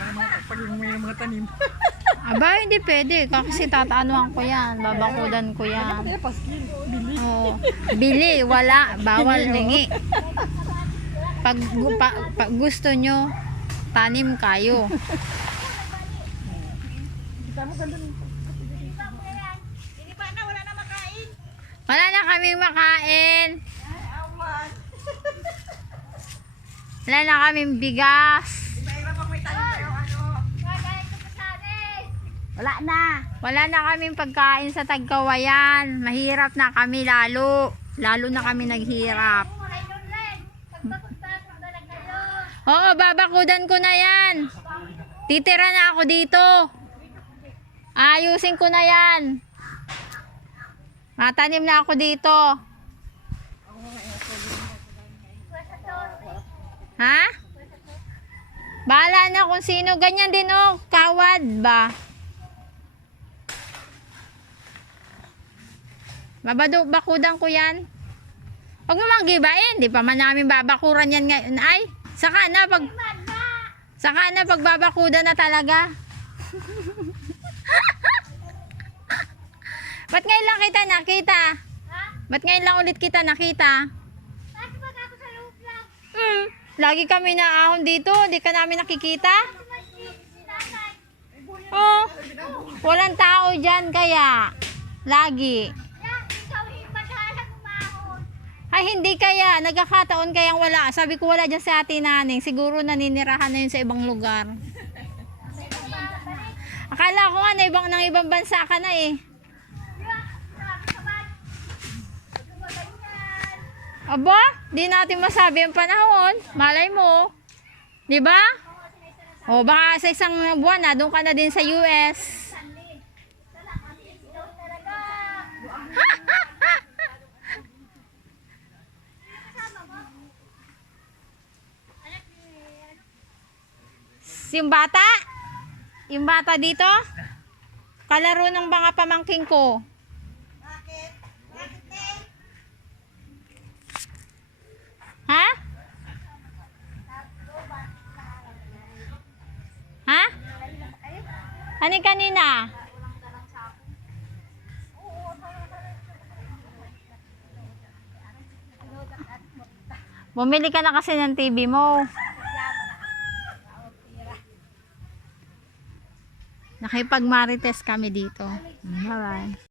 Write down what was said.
Pag may mga tanim. Aba, hindi pwede. Kasi tataanuhan ko yan. Babakudan ko yan. Kaya paskin, bili. Oo. Bili, wala. Bawal hingi. Pag, gu- pa, pag gusto nyo, tanim kayo. Wala na kaming makain. Wala na kaming bigas. Wala na. Wala na kaming pagkain sa Tagkawayan. Mahirap na kami lalo. Lalo na kami naghirap. Oo, babakudan ko na yan. Titira na ako dito. Ayusin ko na yan. Matanim na ako dito. Ha? Bahala na kung sino. Ganyan din oh. Kawad ba? Babado, bakudan ko yan. Huwag mo manggibain. Di pa man namin babakuran yan ngayon. Ay, saka na pag... Saka na pagbabakuda na talaga. Ba't ngayon lang kita nakita? Ba't ngayon lang ulit kita nakita? Hmm, lagi kami naahon dito. Di ka namin nakikita. Oh, walang tao dyan kaya. Lagi. Ay, hindi kaya. Nagkakataon kayang wala. Sabi ko wala dyan sa atin naning. Siguro naninirahan na yun sa ibang lugar. Akala ko nga na ibang, ng ibang bansa ka na eh. Aba, di natin masabi ang panahon. Malay mo. Di ba? O baka sa isang buwan na, doon ka na din sa US. Yung bata? Yung bata dito? Kalaro ng mga pamangking ko. Ha? Ha? Ano kanina? Bumili ka na kasi ng TV mo. Nakipag-marites kami dito. Bye-bye.